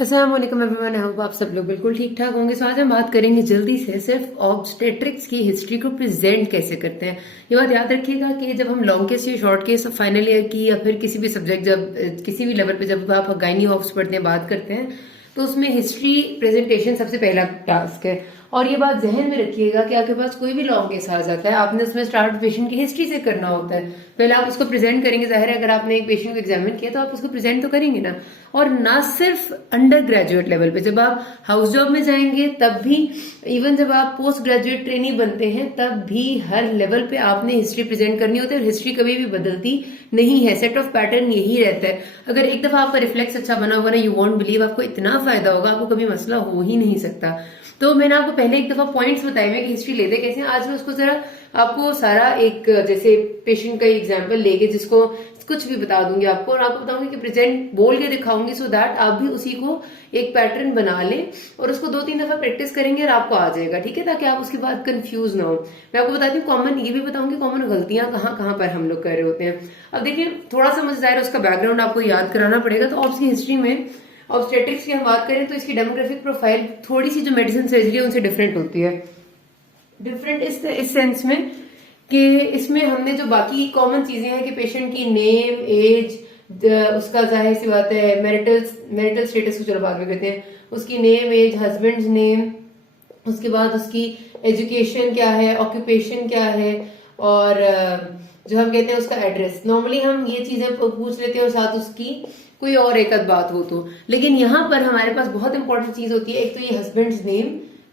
अस्सलाम वालेकुम everyone, I hope आप सब लोग बिल्कुल ठीक ठाक होंगे। सो आज हम बात करेंगे जल्दी से सिर्फ ऑब्स्टेट्रिक्स की हिस्ट्री को प्रेजेंट कैसे करते हैं। ये बात याद रखिएगा कि जब हम लॉन्ग केस या शॉर्ट केस फाइनल ईयर की या फिर किसी भी सब्जेक्ट जब किसी भी लेवल पे जब आप गाइनी ऑब्स पढ़ते हैं बात करते हैं तो उसमें हिस्ट्री प्रेजेंटेशन सबसे पहला टास्क है। और ये बात जहन में रखिएगा कि आपके पास कोई भी लॉन्ग केस आ जाता है, आपने उसमें स्टार्ट पेशेंट की हिस्ट्री से करना होता है। पहले आप उसको प्रेजेंट करेंगे, जाहिर है अगर आपने एक पेशेंट को एग्जामिन किया तो आप उसको प्रेजेंट तो करेंगे ना। और ना सिर्फ अंडर ग्रेजुएट लेवल पे, जब आप हाउस जॉब में जाएंगे तब भी, इवन जब आप पोस्ट ग्रेजुएट ट्रेनी बनते हैं तब भी हर लेवल पे आपने हिस्ट्री प्रेजेंट करनी होती है। और हिस्ट्री कभी भी बदलती नहीं है, सेट ऑफ पैटर्न यही रहता है। अगर एक दफा आपका रिफ्लेक्स अच्छा बना हुआ ना, यू वॉन्ट बिलीव, आपको इतना फायदा होगा, आपको कभी मसला हो ही नहीं सकता। तो मैंने आपको पहले एक दफा पॉइंट्स बताए हुए कि हिस्ट्री लेते कैसे हैं। आज मैं उसको जरा आपको सारा एक जैसे पेशेंट का एग्जाम्पल लेके जिसको कुछ भी बता दूंगी आपको, और आपको बताऊंगी कि प्रेजेंट बोल के दिखाऊंगी, सो दैट आप भी उसी को एक पैटर्न बना लें और उसको 2-3 दफा प्रैक्टिस करेंगे और आपको आ जाएगा, ठीक है, ताकि आप उसके बाद कंफ्यूज ना हो। मैं आपको बताती हूँ कॉमन, ये भी बताऊंगी कॉमन गलतियां कहाँ कहाँ पर हम लोग कर रहे होते हैं। अब देखिए, थोड़ा सा मुझे जाहिर उसका बैकग्राउंड आपको याद कराना पड़ेगा। तो ऑब्स की हिस्ट्री में ऑब्स्टेट्रिक्स की हम बात करें तो इसकी डेमोग्राफिक प्रोफाइल थोड़ी सी जो मेडिसिन सर्जरी है उनसे डिफरेंट होती है। डिफरेंट इस सेंस में कि इसमें हमने जो बाकी कॉमन चीजें हैं कि पेशेंट की नेम, एज, उसका जाहिर सी बात है मैरिटल स्टेटस को चलो बाद में कहते हैं, उसकी नेम, एज, हस्बैंड नेम, उसके बाद उसकी एजुकेशन क्या है, ऑक्यूपेशन क्या है, और जो हम कहते हैं उसका एड्रेस। नॉर्मली हम ये चीजें पूछ लेते हैं और साथ उसकी कोई और एक आध बात हो तो। लेकिन यहाँ पर हमारे पास बहुत इंपॉर्टेंट चीज होती है। एक तो ये husband's name,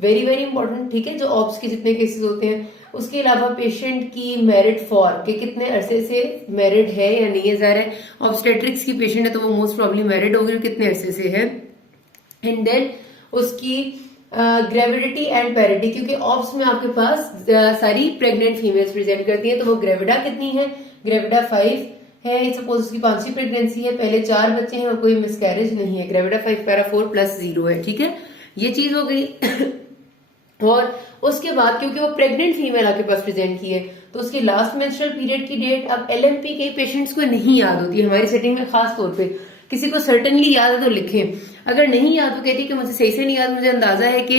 very very important, ठीक है, जो ऑब्स के जितने केसेस होते हैं। उसके अलावा पेशेंट की मैरिड फॉर, के कितने अरसे से मैरिड है या नहीं है। ज़ाहिर है ऑब्स्टेट्रिक्स की पेशेंट है तो वो मोस्ट प्रॉब्ली मैरिड होगी, कितने अरसे से है। एंड देन उसकी ग्रेविडिटी एंड पैरिटी, क्योंकि ऑब्स में आपके पास सारी प्रेग्नेंट फीमेल्स प्रेजेंट करती है, तो वो ग्रेविडा कितनी है, ग्रेविडा 5 है। सपोज उसकी 5वीं प्रेगनेंसी है, पहले 4 बच्चे हैं और कोई मिसकैरेज नहीं है, ग्रेविडा 5 पैरा 4 प्लस 0 है, ठीक है, ये चीज हो गई। और उसके बाद क्योंकि वो प्रेग्नेंट फीमेल आपके पास प्रेजेंट की है तो उसकी लास्ट मेंस्ट्रुअल पीरियड की डेट, अब एलएमपी के पेशेंट्स को नहीं याद होती है हमारी सेटिंग में, खास तौर पे किसी को सर्टनली याद है तो लिखें, अगर नहीं याद तो कहती है कि मुझे सही से नहीं याद, मुझे अंदाजा है कि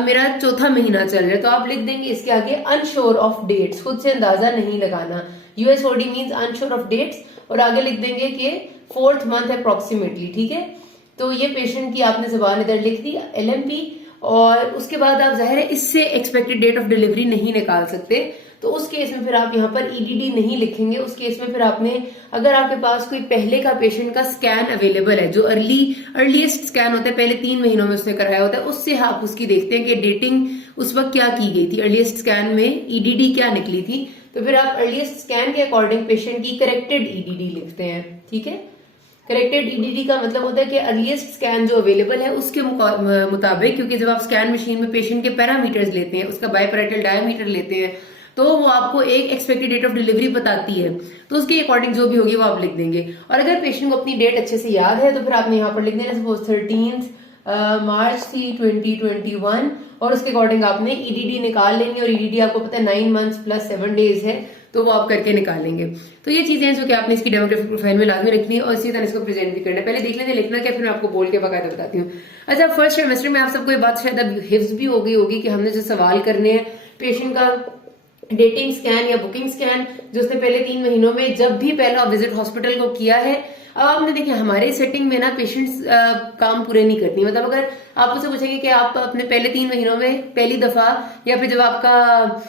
मेरा 4था महीना चल रहा है, तो आप लिख देंगे इसके आगे अनश्योर ऑफ डेट्स, खुद से अंदाजा नहीं लगाना, यूएसओडी मींस अनश्योर ऑफ डेट्स, और आगे लिख देंगे कि 4th मंथ अप्रोक्सीमेटली, ठीक है। तो ये पेशेंट की आपने जबान इधर लिख दी एलएमपी, और उसके बाद आप जाहिर है इससे एक्सपेक्टेड डेट ऑफ डिलीवरी नहीं निकाल सकते, तो उस केस में फिर आप यहाँ पर ईडीडी नहीं लिखेंगे। उस केस में फिर आपने, अगर आपके पास कोई पहले का पेशेंट का स्कैन अवेलेबल है, जो अर्लीस्ट स्कैन होता है, पहले 3 महीनों में उसने कराया होता है, उससे आप उसकी देखते हैं कि डेटिंग उस वक्त क्या की गई थी, अर्लीस्ट स्कैन में ईडीडी क्या निकली थी, तो फिर आप अर्लीस्ट स्कैन के अकॉर्डिंग पेशेंट की करेक्टेड ईडीडी लिखते हैं, ठीक है। करेक्टेड ईडीडी का मतलब होता है कि अर्लीस्ट स्कैन जो अवेलेबल है उसके मुताबिक, क्योंकि जब आप स्कैन मशीन में पेशेंट के पैरामीटर्स लेते हैं, उसका बायपैरेटल डायमीटर लेते हैं, तो वो आपको एक एक्सपेक्टेड डेट ऑफ डिलीवरी बताती है, तो उसके अकॉर्डिंग जो भी होगी वो आप लिख देंगे। और अगर पेशेंट को अपनी डेट अच्छे से याद है तो फिर आपने यहाँ पर लिख देना, सपोज 13 मार्च थी 2021, और उसके अकॉर्डिंग आपने ईडीडी निकाल लेंगे, और ईडीडी आपको पता है 9 मंथ्स प्लस 7 डेज है, तो वो आप करके निकालेंगे। तो ये चीजें हैं जो कि आपने इसकी डेमोग्राफिक प्रोफाइल में लाजमी रखनी है और इसी तरह इसको प्रेजेंट भी करना है। पहले देख लेते हैं लिखना क्या, फिर मैं आपको बोल के बाकायदा बताती हूँ। अच्छा, फर्स्ट सेमेस्टर में आप सबको ये बात शायद अब हिफ्ज भी हो गई होगी कि हमने जो सवाल करने हैं पेशेंट का डेटिंग स्कैन या बुकिंग स्कैन, जो उसने पहले 3 महीनों में जब भी पहला विजिट हॉस्पिटल को किया है। अब आपने देखिए हमारे सेटिंग में ना पेशेंट्स काम पूरे नहीं करती, मतलब अगर आप मुझसे पूछेंगे कि आप अपने पहले 3 महीनों में पहली दफा, या फिर जब आपका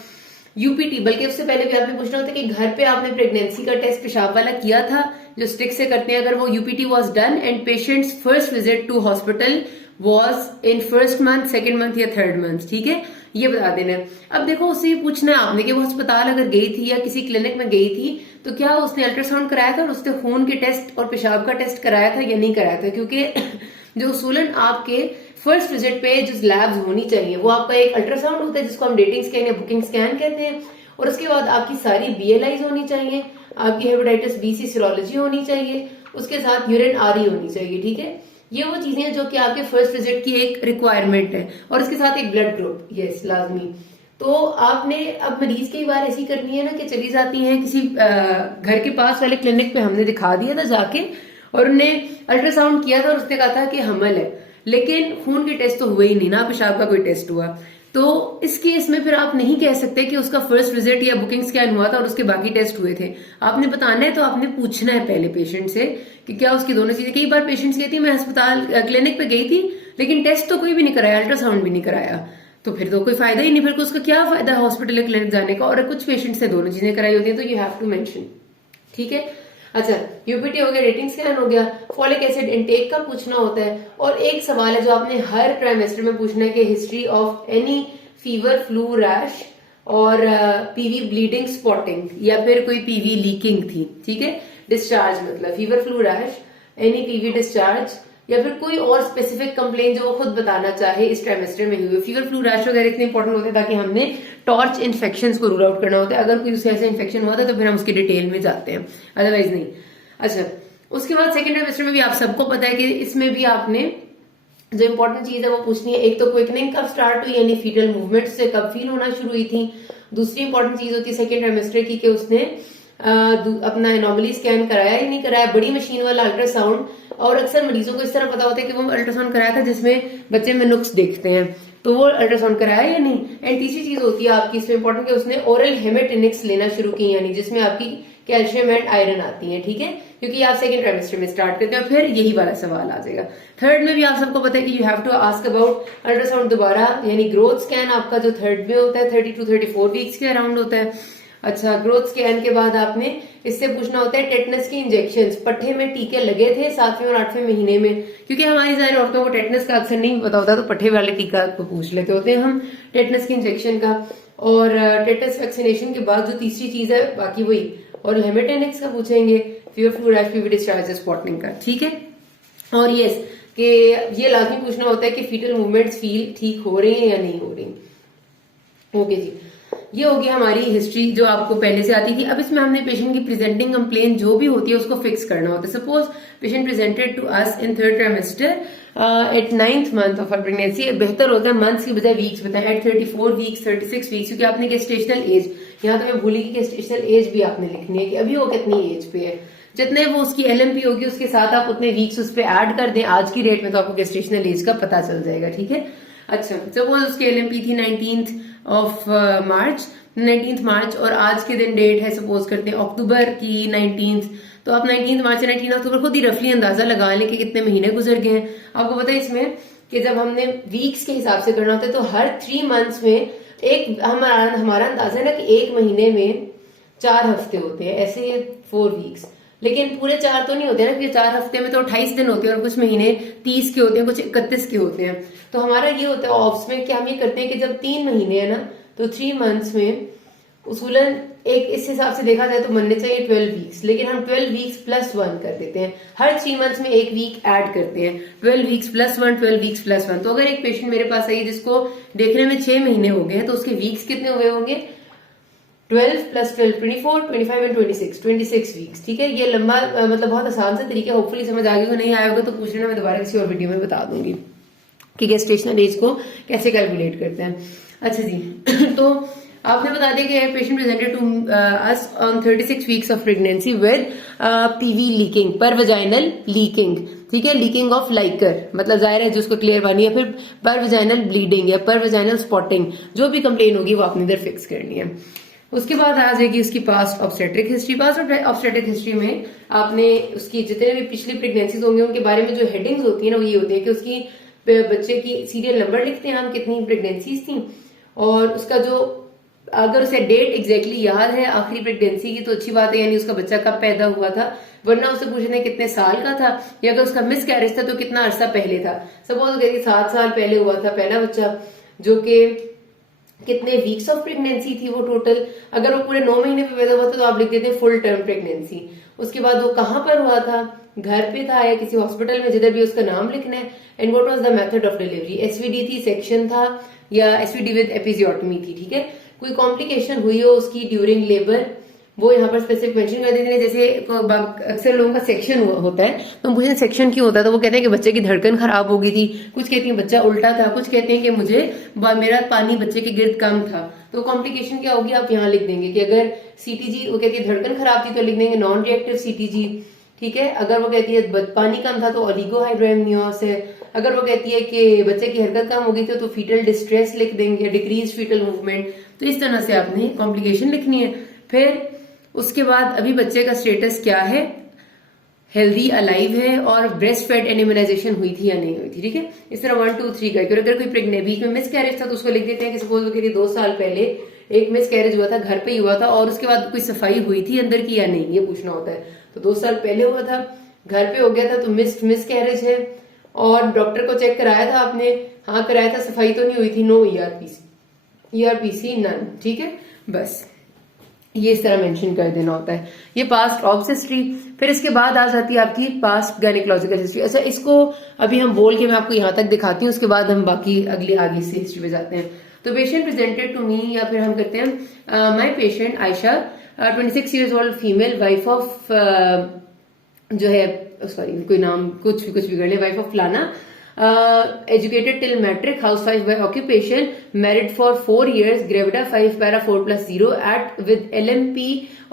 यूपीटी, बल्कि उससे पहले भी आपने पूछना होता है कि घर पे आपने प्रेगनेंसी का टेस्ट पेशाब वाला किया था जो स्टिक से करते हैं, अगर वो UPT was done and patient's first visit to hospital was in 1st month, 2nd month या 3rd मंथ, ठीक है, ये बता देना है। अब देखो उससे ये पूछना है आपने कि वो अस्पताल अगर गई थी या किसी क्लिनिक में गई थी तो क्या उसने अल्ट्रासाउंड कराया था और उसने खून के टेस्ट और पेशाब का टेस्ट कराया था या नहीं कराया था, क्योंकि जो उसूलन आपके फर्स्ट विजिट पे जो लैब्स होनी चाहिए वो आपका एक अल्ट्रासाउंड होता है जिसको हम डेटिंग स्कैन या बुकिंग स्कैन कहते हैं, और उसके बाद आपकी सारी बीएलआईज होनी चाहिए, आपकी हेपेटाइटिस बी सी सीरोलॉजी होनी चाहिए, उसके साथ यूरिन आरई होनी चाहिए, ठीक है। ये वो चीजें हैं जो कि आपके फर्स्ट विजिट की एक रिक्वायरमेंट है, और उसके साथ एक ब्लड ग्रुप, यस लाजमी। तो आपने अब मरीज कई बार ऐसी करनी है ना कि चली जाती हैं किसी घर के पास वाले क्लिनिक पे, हमने दिखा दिया था जाके और उन्हें अल्ट्रासाउंड किया था और उसने कहा था कि हमल है, लेकिन खून के टेस्ट तो हुए ही नहीं ना, पेशाब का कोई टेस्ट हुआ, तो इस केस में फिर आप नहीं कह सकते कि उसका फर्स्ट विजिट या बुकिंग स्कैन हुआ था और उसके बाकी टेस्ट हुए थे। आपने बताना है तो आपने पूछना है पहले पेशेंट से कि क्या उसकी दोनों चीजें। कई बार पेशेंट्स कहती है मैं अस्पताल क्लिनिक पे गई थी लेकिन टेस्ट तो कोई भी नहीं कराया, अल्ट्रासाउंड भी नहीं कराया, तो फिर तो कोई फायदा ही नहीं, फिर उसका क्या फायदा है हॉस्पिटल या क्लिनिक जाने का। और कुछ पेशेंट्स से दोनों चीजें कराई होती है तो यू हैव टू मेंशन, ठीक है। अच्छा, यूपीटी हो गया, रेटिंग स्कैन हो गया, फॉलिक एसिड इनटेक का पूछना होता है। और एक सवाल है जो आपने हर ट्राइमेस्टर में पूछना है कि history of any fever, flu, rash और पीवी ब्लीडिंग, स्पॉटिंग या फिर कोई पीवी लीकिंग थी, ठीक है। डिस्चार्ज मतलब fever, flu, rash, any PV discharge या फिर कोई और स्पेसिफिक कंप्लेन जो वो खुद बताना चाहे इस ट्राइमेस्टर में हुई। फीवर, फ्लू, रैश वगैरह इतने इंपॉर्टेंट होते हैं ताकि हमने टॉर्च इन्फेक्शन को रूल आउट करना होता है। अगर कोई उससे ऐसा इन्फेक्शन हुआ था तो फिर हम उसकी डिटेल में जाते हैं, अदरवाइज नहीं। अच्छा, उसके बाद सेकेंड ट्राइमेस्टर में भी आप सबको पता है कि इसमें भी आपने जो इंपॉर्टेंट चीज है वो पूछनी है। एक तो क्विकनिंग कब स्टार्ट हुई, यानी फीटल मूवमेंट से कब फील होना शुरू हुई थी। दूसरी इंपॉर्टेंट चीज होती है सेकेंड ट्राइमेस्टर की कि उसने अपना एनोमली स्कैन कराया ही नहीं कराया, बड़ी मशीन वाला अल्ट्रासाउंड। और अक्सर मरीजों को इस तरह पता होता है कि वो अल्ट्रासाउंड कराया था जिसमें बच्चे में नुक्स देखते हैं, तो वो अल्ट्रासाउंड कराया या नहीं। एंड तीसरी चीज होती है आपकी इसमें इंपॉर्टेंट कि उसने ओरल हेमेटेनिक्स लेना शुरू की, यानी जिसमें आपकी कैल्शियम एंड आयरन आती है, ठीक है, क्योंकि आप सेकंड ट्राइमेस्टर में स्टार्ट करते हैं। फिर यही वाला सवाल आ जाएगा। थर्ड में भी आप सबको पता है कि you have to ask about ultrasound दोबारा, यानी ग्रोथ स्कैन आपका जो थर्ड में होता है 32 to 34 वीक्स के अराउंड होता है। अच्छा, ग्रोथ स्कैन के बाद आपने इससे पूछना होता है टेटनस के इंजेक्शंस, पट्टे में टीके लगे थे 7वें और 8वें महीने में, क्योंकि हमारी सारी औरतों को टेटनस का अक्सर नहीं पता होता तो पट्टे वाले टीका को पूछ लेते होते हैं हम टेटनस के इंजेक्शन का। और टेटनस वैक्सीनेशन के बाद जो तीसरी चीज है बाकी वही, और हेमेटेनिक्स का पूछेंगे, fever, flu, rash, PV discharge, spotting का, ठीक है। और यस कि ये लाजमी पूछना होता है कि फीटल मूवमेंट्स फील ठीक हो रही है या नहीं हो रही। ओके जी, ये होगी हमारी हिस्ट्री जो आपको पहले से आती थी। अब इसमें हमने पेशेंट की प्रेजेंटिंग कंप्लेन जो भी होती है उसको फिक्स करना होता है। Suppose patient presented to us in third trimester at 9th month of pregnancy, बेहतर होता है मंथ्स की बजाय वीक्स बताएं, एट 34 वीक्स, 36 वीक्स, क्योंकि आपने गेस्टेशनल एज, यहाँ तो मैं भूली कि गेस्टेशनल एज भी आपने लिखनी है कि अभी वो कितनी एज पे है। जितने वो उसकी LMP होगी उसके साथ आप उतने वीक्स उस पर ऐड कर दें आज की डेट में, तो आपको गेस्टेशनल एज का पता चल जाएगा, ठीक है। अच्छा, सपोज उसकी LMP थी 19th ऑफ मार्च, 19th मार्च, और आज के दिन डेट है सपोज करते हैं अक्टूबर की 19th, तो आप 19th मार्च से 19 अक्टूबर खुद ही रफली अंदाजा लगा लें कि कितने महीने गुजर गए हैं। आपको पता है इसमें कि जब हमने वीक्स के हिसाब से करना होता है तो हर 3 मंथ्स में एक हमारा अंदाजा है ना कि एक महीने में 4 हफ्ते होते हैं, ऐसे 4 वीक्स, लेकिन पूरे 4 तो नहीं होते ना, क्योंकि 4 हफ्ते में तो 28 दिन होते हैं और कुछ महीने 30 के होते हैं, कुछ 31 के होते हैं। तो हमारा ये होता है ऑफ्स में कि हम ये करते हैं कि जब 3 महीने है ना तो 3 मंथ्स में उसूलन एक इस हिसाब से देखा जाए तो बनने चाहिए 12 वीक्स, लेकिन हम 12 वीक्स प्लस 1 कर देते हैं, हर 3 मंथ्स में एक वीक ऐड करते हैं, 12 वीक्स प्लस 1, 12 वीक्स प्लस 1। तो अगर एक पेशेंट मेरे पास आई जिसको देखने में 6 महीने हो गए हैं तो उसके वीक्स कितने हुए होंगे, 12 प्लस 12 24, 25 एंड 26 वीक्स, ठीक है। ये लंबा मतलब बहुत आसान से तरीका, होपफुली समझ आ गया। नहीं आया होगा तो पूछ लेना, मैं दोबारा किसी और वीडियो में बता दूंगी कि गेस्टेशनल एज को कैसे कैलकुलेट करते हैं। अच्छा जी, तो आपने बता दिया कि patient presented to us on 36 weeks of pregnancy with PV leaking, per vaginal leaking, ठीक है, लीकिंग ऑफ लाइकर, मतलब जाहिर है जिसको क्लियर बानी है, फिर पर वजाइनल ब्लीडिंग या पर वजाइनल स्पॉटिंग, जो भी कंप्लेन होगी वो आपने इधर फिक्स करनी है। उसके बाद आ जाएगी उसकी past obstetric history. Past obstetric history में आपने उसकी जितने भी पिछली प्रेगनेंसीज होंगे उनके बारे में जो हेडिंग्स होती है ना वो ये होती है कि उसकी बच्चे की सीरियल नंबर लिखते हैं हम, कितनी प्रेगनेंसीज थी, और उसका जो अगर उसे डेट एग्जैक्टली याद है आखिरी प्रेगनेंसी की तो अच्छी बात है, यानी उसका बच्चा कब पैदा हुआ था, वरना उसे पूछना है कितने साल का था, या अगर उसका मिस कैरेज था तो कितना अरसा पहले था। सपोज 7 साल पहले हुआ था पहला बच्चा, जो कि कितने वीक्स ऑफ प्रेगनेंसी थी वो टोटल, अगर वो पूरे 9 महीने पे पैदा हुआ था तो आप लिख देते हैं फुल टर्म प्रेगनेंसी। उसके बाद वो कहाँ पर हुआ था, घर पे था या किसी हॉस्पिटल में, जिधर भी उसका नाम लिखना है। And what was the method of delivery, SVD थी, सेक्शन था, या SVD विद एपिजियोटमी थी, ठीक है। कोई कॉम्प्लिकेशन हुई हो उसकी ड्यूरिंग लेबर वो यहाँ पर स्पेसिफिक मेंशन कर देते हैं। जैसे अक्सर लोगों का सेक्शन होता है तो मुझे सेक्शन क्यों होता है, तो वो कहते हैं कि बच्चे की धड़कन खराब हो गई थी, कुछ कहती हैं बच्चा उल्टा था, कुछ कहते हैं कि मुझे मेरा पानी बच्चे के गिर्द कम था। तो कॉम्प्लिकेशन क्या होगी आप यहाँ लिख देंगे कि अगर CTG, वो कहती है धड़कन खराब थी तो लिख देंगे नॉन रिएक्टिव CTG, ठीक है। अगर वो कहती है पानी कम था तो ओलिगोहाइड्रोएमनियोस है। अगर वो कहती है कि बच्चे की हरकत कम हो गई थी तो फीटल डिस्ट्रेस लिख देंगे, डिक्रीज फीटल मूवमेंट। तो इस तरह से आपने कॉम्प्लिकेशन लिखनी है। फिर उसके बाद अभी बच्चे का स्टेटस क्या है, हेल्दी अलाइव है, और ब्रेस्ट फेड एंड इम्यूनाइजेशन हुई थी या नहीं हुई थी। ठीक है, इस तरह 1 2 3 का। अगर कोई प्रेग्नेंट बीच में मिस कैरेज था तो उसको लिख देते हैं कि सपोज वो कहती 2 साल पहले एक मिस कैरेज हुआ था, घर पे ही हुआ था, और उसके बाद कोई सफाई हुई थी अंदर की या नहीं, ये पूछना होता है। तो 2 साल पहले हुआ था, घर पे हो गया था, तो मिस कैरेज है। और डॉक्टर को चेक कराया था आपने, हाँ कराया था, सफाई तो नहीं हुई थी, नो ईआरपीसी नन। ठीक है, बस ये इस तरह मेंशन कर देना होता है। ये पास्ट ऑब्स हिस्ट्री। फिर इसके बाद आ जाती है आपकी पास्ट गायनेकोलॉजिकल हिस्ट्री। अच्छा, इसको अभी हम बोल के मैं आपको यहां तक दिखाती हूँ, उसके बाद हम बाकी अगली आगे से हिस्ट्री पे जाते हैं। तो पेशेंट प्रेजेंटेड टू मी, या फिर हम करते हैं my patient Ayesha, 26 years old female, wife of जो है, सॉरी कोई नाम कुछ भी कर ले, वाइफ ऑफ फलाना, educated till matric, housewife by occupation, married for 4 years, gravida 5 para 4+0 at with LMP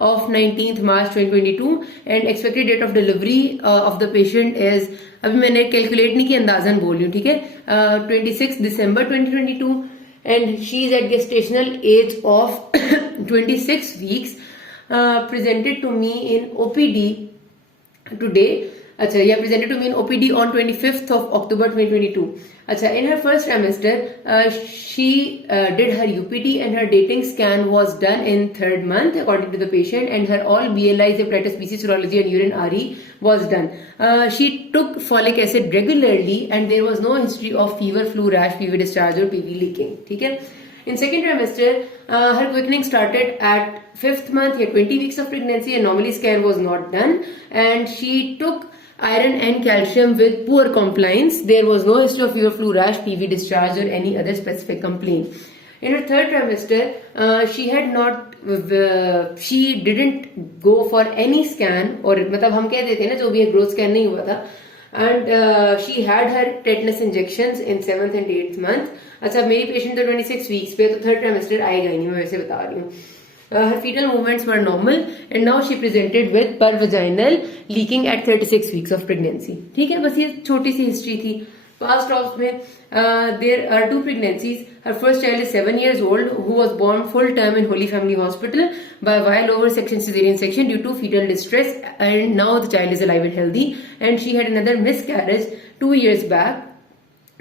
of 19th March 2022 and expected date of delivery of the patient is, अभी मैंने कैलकुलेट नहीं किया, अंदाजन बोल रही हूँ, ठीक है, 26 December 2022 and she is at gestational age of 26 weeks, presented to me in OPD today. अच्छा, या presented to me in OPD on 25th of October 2022. अच्छा, in her first trimester, she did her UPD and her dating scan was done in 3rd month according to the patient, and her all BLIs, hepatitis BC serology and urine RE was done. She took folic acid regularly and there was no history of fever, flu, rash, PV discharge or PV leaking. ठीक है. In second trimester, her quickening started at 5th month, या 20 weeks of pregnancy, and normally scan was not done, and she took iron and calcium with poor compliance. There was no history of fever, flu, rash, PV discharge or any other specific complaint. In her third trimester, she didn't go for any scan, और मतलब हम कह देते हैं ना जो भी है ग्रोथ स्कैन नहीं हुआ था, and she had her tetanus injections in 7th and 8th month. अच्छा, मेरी पेशेंट तो 26 वीक्स पे, तो थर्ड ट्राइमेस्टर आएगा ही नहीं, मैं वैसे बता रही हूँ। Her fetal movements were normal and now she presented with pervaginal leaking at 36 weeks of pregnancy. ठीक है, बस ये छोटी सी हिस्ट्री थी। Past ops में there are 2 pregnancies. Her first child is 7 years old who was born full term in Holy Family Hospital by vial over section cesarean section due to fetal distress, and now the child is alive and healthy. And she had another miscarriage 2 years back,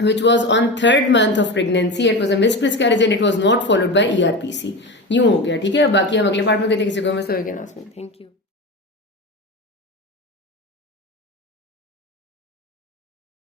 which was on 3rd month of pregnancy. It was a miscarriage and it was not followed by ERPC. यूं हो गया। ठीक है, बाकी हम अगले part में देखेंगे। Thank you.